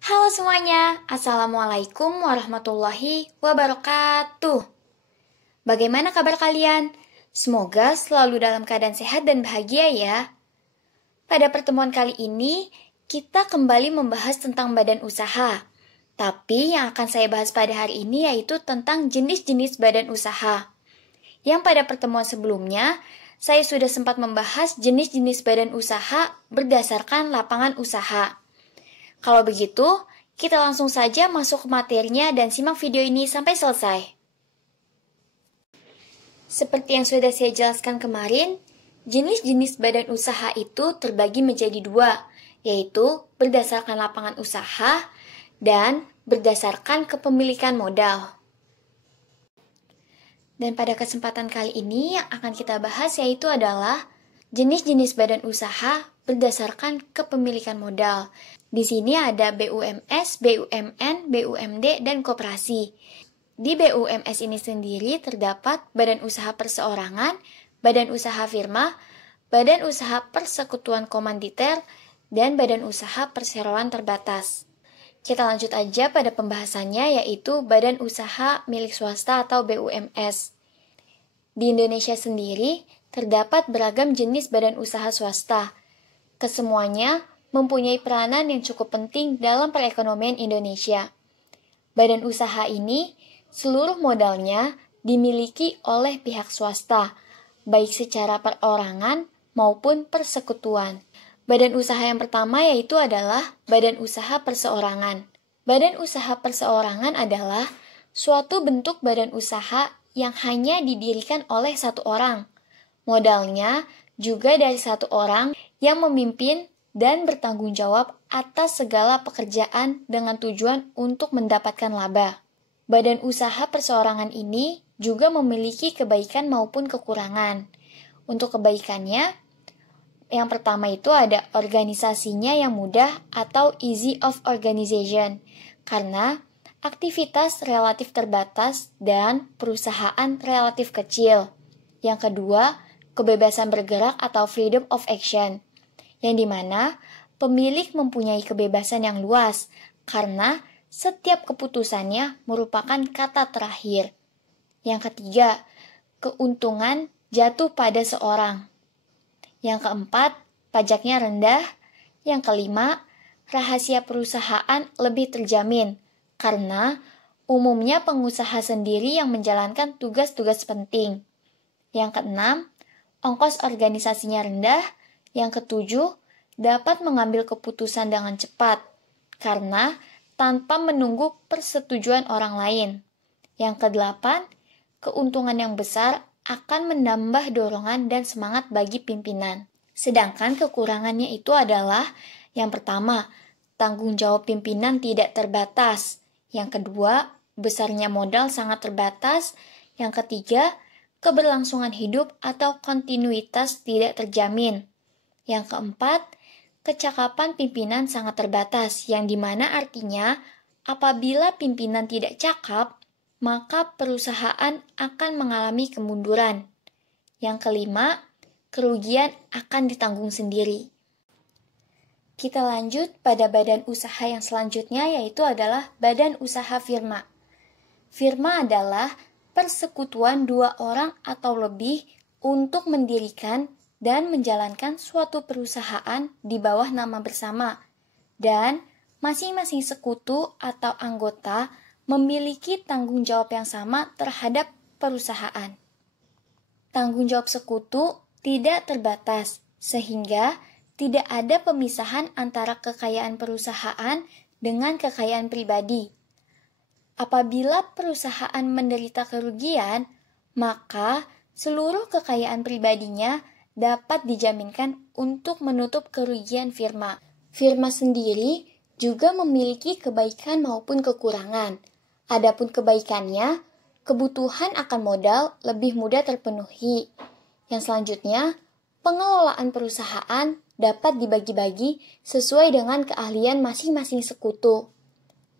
Halo semuanya, Assalamualaikum warahmatullahi wabarakatuh. Bagaimana kabar kalian? Semoga selalu dalam keadaan sehat dan bahagia ya. Pada pertemuan kali ini, kita kembali membahas tentang badan usaha. Tapi yang akan saya bahas pada hari ini yaitu tentang jenis-jenis badan usaha. Yang pada pertemuan sebelumnya, saya sudah sempat membahas jenis-jenis badan usaha berdasarkan lapangan usaha. Kalau begitu, kita langsung saja masuk ke materinya dan simak video ini sampai selesai. Seperti yang sudah saya jelaskan kemarin, jenis-jenis badan usaha itu terbagi menjadi dua, yaitu berdasarkan lapangan usaha dan berdasarkan kepemilikan modal. Dan pada kesempatan kali ini yang akan kita bahas yaitu adalah jenis-jenis badan usaha berdasarkan kepemilikan modal. Di sini ada BUMS, BUMN, BUMD, dan koperasi. Di BUMS ini sendiri terdapat badan usaha perseorangan, badan usaha firma, badan usaha persekutuan komanditer, dan badan usaha perseroan terbatas. Kita lanjut aja pada pembahasannya yaitu badan usaha milik swasta atau BUMS. Di Indonesia sendiri terdapat beragam jenis badan usaha swasta. Kesemuanya mempunyai peranan yang cukup penting dalam perekonomian Indonesia. Badan usaha ini seluruh modalnya dimiliki oleh pihak swasta, baik secara perorangan maupun persekutuan. Badan usaha yang pertama yaitu adalah badan usaha perseorangan. Badan usaha perseorangan adalah suatu bentuk badan usaha yang hanya didirikan oleh satu orang. Modalnya juga dari satu orang yang memimpin dan bertanggung jawab atas segala pekerjaan dengan tujuan untuk mendapatkan laba. Badan usaha perseorangan ini juga memiliki kebaikan maupun kekurangan. Untuk kebaikannya, yang pertama itu ada organisasinya yang mudah atau easy of organization, karena aktivitas relatif terbatas dan perusahaan relatif kecil. Yang kedua, kebebasan bergerak atau freedom of action, yang dimana pemilik mempunyai kebebasan yang luas, karena setiap keputusannya merupakan kata terakhir. Yang ketiga, keuntungan jatuh pada seorang. Yang keempat, pajaknya rendah. Yang kelima, rahasia perusahaan lebih terjamin, karena umumnya pengusaha sendiri yang menjalankan tugas-tugas penting. Yang keenam, ongkos organisasinya rendah. Yang ketujuh, dapat mengambil keputusan dengan cepat, karena tanpa menunggu persetujuan orang lain. Yang kedelapan, keuntungan yang besar akan menambah dorongan dan semangat bagi pimpinan. Sedangkan kekurangannya itu adalah yang pertama, tanggung jawab pimpinan tidak terbatas. Yang kedua, besarnya modal sangat terbatas. Yang ketiga, keberlangsungan hidup atau kontinuitas tidak terjamin. Yang keempat, kecakapan pimpinan sangat terbatas, yang dimana artinya apabila pimpinan tidak cakap, maka perusahaan akan mengalami kemunduran. Yang kelima, kerugian akan ditanggung sendiri. Kita lanjut pada badan usaha yang selanjutnya yaitu adalah badan usaha firma. Firma adalah persekutuan dua orang atau lebih untuk mendirikan dan menjalankan suatu perusahaan di bawah nama bersama, dan masing-masing sekutu atau anggota memiliki tanggung jawab yang sama terhadap perusahaan. Tanggung jawab sekutu tidak terbatas, sehingga tidak ada pemisahan antara kekayaan perusahaan dengan kekayaan pribadi. Apabila perusahaan menderita kerugian, maka seluruh kekayaan pribadinya dapat dijaminkan untuk menutup kerugian firma. Firma sendiri juga memiliki kebaikan maupun kekurangan. Adapun kebaikannya, kebutuhan akan modal lebih mudah terpenuhi. Yang selanjutnya, pengelolaan perusahaan dapat dibagi-bagi sesuai dengan keahlian masing-masing sekutu.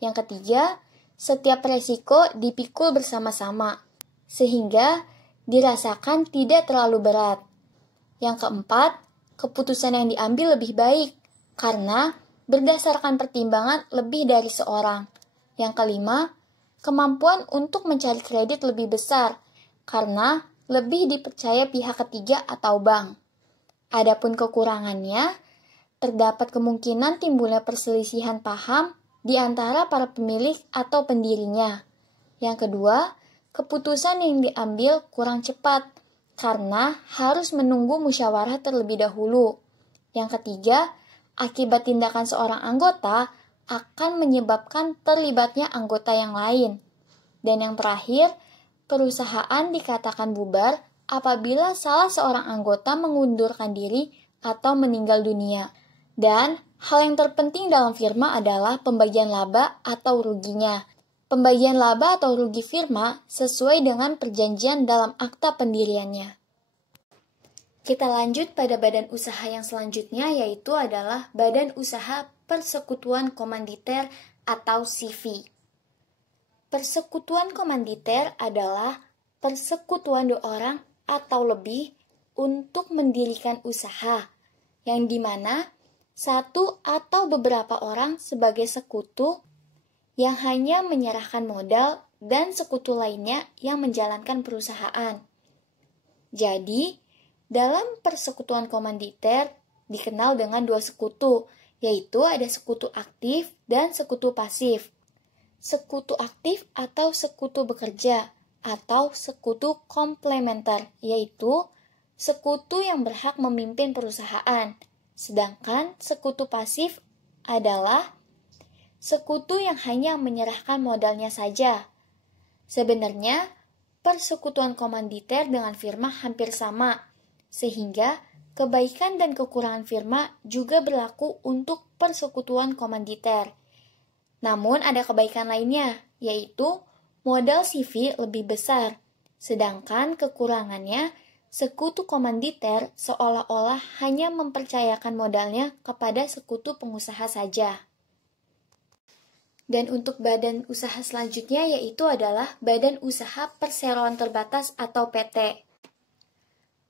Yang ketiga, setiap resiko dipikul bersama-sama, sehingga dirasakan tidak terlalu berat. Yang keempat, keputusan yang diambil lebih baik, karena berdasarkan pertimbangan lebih dari seorang. Yang kelima, kemampuan untuk mencari kredit lebih besar karena lebih dipercaya pihak ketiga atau bank. Adapun kekurangannya, terdapat kemungkinan timbulnya perselisihan paham di antara para pemilik atau pendirinya. Yang kedua, keputusan yang diambil kurang cepat karena harus menunggu musyawarah terlebih dahulu. Yang ketiga, akibat tindakan seorang anggota akan menyebabkan terlibatnya anggota yang lain. Dan yang terakhir, perusahaan dikatakan bubar apabila salah seorang anggota mengundurkan diri atau meninggal dunia. Dan hal yang terpenting dalam firma adalah pembagian laba atau ruginya. Pembagian laba atau rugi firma sesuai dengan perjanjian dalam akta pendiriannya. Kita lanjut pada badan usaha yang selanjutnya, yaitu adalah Badan Usaha Persekutuan Komanditer atau CV. Persekutuan komanditer adalah persekutuan 2 orang atau lebih untuk mendirikan usaha, yang dimana satu atau beberapa orang sebagai sekutu yang hanya menyerahkan modal dan sekutu lainnya yang menjalankan perusahaan. Jadi, dalam persekutuan komanditer dikenal dengan 2 sekutu, yaitu ada sekutu aktif dan sekutu pasif. Sekutu aktif atau sekutu bekerja atau sekutu komplementer, yaitu sekutu yang berhak memimpin perusahaan. Sedangkan sekutu pasif adalah sekutu yang hanya menyerahkan modalnya saja. Sebenarnya, persekutuan komanditer dengan firma hampir sama, sehingga kebaikan dan kekurangan firma juga berlaku untuk persekutuan komanditer. Namun ada kebaikan lainnya, yaitu modal CV lebih besar, sedangkan kekurangannya sekutu komanditer seolah-olah hanya mempercayakan modalnya kepada sekutu pengusaha saja. Dan untuk badan usaha selanjutnya yaitu adalah Badan Usaha Perseroan Terbatas atau PT.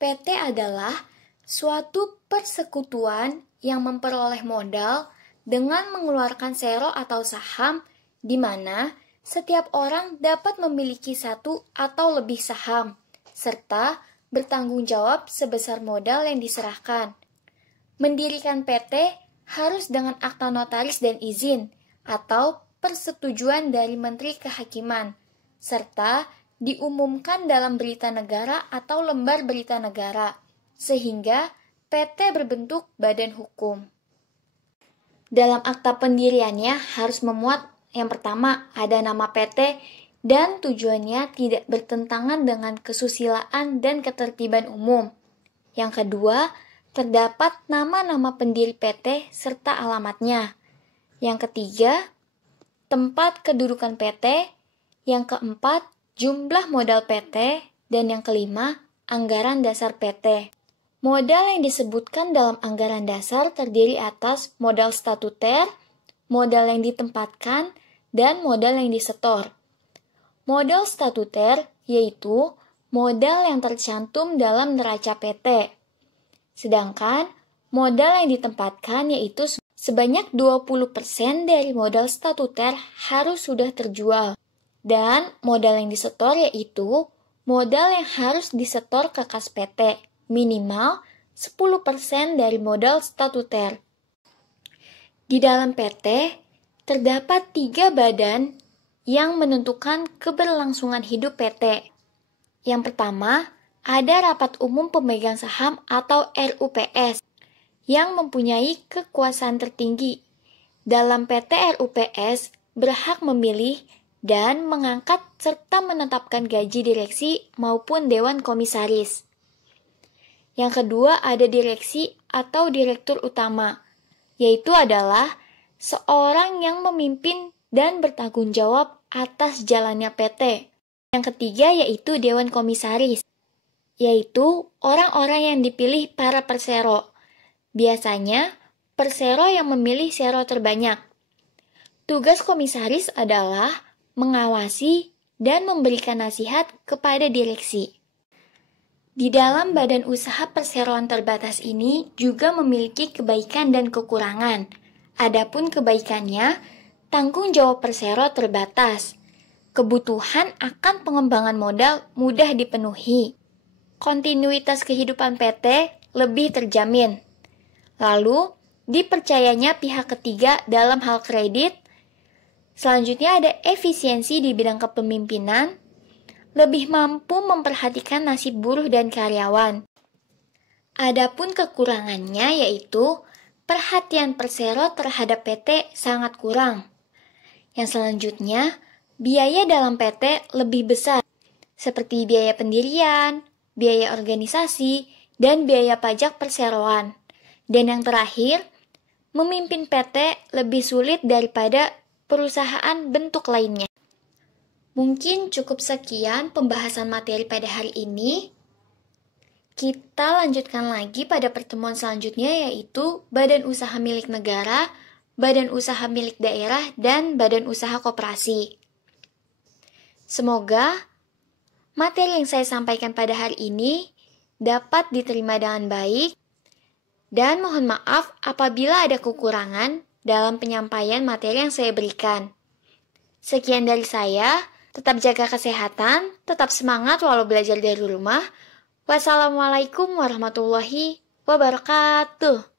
PT adalah suatu persekutuan yang memperoleh modal dengan mengeluarkan sero atau saham di mana setiap orang dapat memiliki 1 atau lebih saham, serta bertanggung jawab sebesar modal yang diserahkan. Mendirikan PT harus dengan akta notaris dan izin atau persetujuan dari Menteri Kehakiman, serta diumumkan dalam berita negara atau lembar berita negara, sehingga PT berbentuk badan hukum. Dalam akta pendiriannya harus memuat yang pertama ada nama PT dan tujuannya tidak bertentangan dengan kesusilaan dan ketertiban umum. Yang kedua, terdapat nama-nama pendiri PT serta alamatnya. Yang ketiga, tempat kedudukan PT. Yang keempat, jumlah modal PT, dan yang kelima, anggaran dasar PT. Modal yang disebutkan dalam anggaran dasar terdiri atas modal statuter, modal yang ditempatkan, dan modal yang disetor. Modal statuter yaitu modal yang tercantum dalam neraca PT. Sedangkan modal yang ditempatkan yaitu sebanyak 20% dari modal statuter harus sudah terjual. Dan modal yang disetor yaitu modal yang harus disetor ke kas PT, minimal 10% dari modal statuter. Di dalam PT, terdapat 3 badan yang menentukan keberlangsungan hidup PT. Yang pertama, ada Rapat Umum Pemegang Saham atau RUPS yang mempunyai kekuasaan tertinggi. Dalam PT RUPS berhak memilih dan mengangkat serta menetapkan gaji direksi maupun dewan komisaris. Yang kedua ada direksi atau direktur utama, yaitu adalah seorang yang memimpin dan bertanggung jawab atas jalannya PT. Yang ketiga yaitu dewan komisaris, yaitu orang-orang yang dipilih para persero. Biasanya persero yang memilih sero terbanyak. Tugas komisaris adalah mengawasi dan memberikan nasihat kepada direksi. Di dalam badan usaha perseroan terbatas ini juga memiliki kebaikan dan kekurangan. Adapun kebaikannya, tanggung jawab Persero terbatas. Kebutuhan akan pengembangan modal mudah dipenuhi. Kontinuitas kehidupan PT lebih terjamin. Lalu, dipercayanya pihak ketiga dalam hal kredit. Selanjutnya ada efisiensi di bidang kepemimpinan, lebih mampu memperhatikan nasib buruh dan karyawan. Adapun kekurangannya yaitu perhatian Persero terhadap PT sangat kurang. Yang selanjutnya, biaya dalam PT lebih besar, seperti biaya pendirian, biaya organisasi, dan biaya pajak perseroan. Dan yang terakhir, memimpin PT lebih sulit daripada perusahaan bentuk lainnya. Mungkin cukup sekian pembahasan materi pada hari ini. Kita lanjutkan lagi pada pertemuan selanjutnya yaitu badan usaha milik negara, badan usaha milik daerah, dan badan usaha koperasi. Semoga materi yang saya sampaikan pada hari ini dapat diterima dengan baik, dan mohon maaf apabila ada kekurangan dalam penyampaian materi yang saya berikan. Sekian dari saya, tetap jaga kesehatan, tetap semangat walau belajar dari rumah. Wassalamualaikum warahmatullahi wabarakatuh.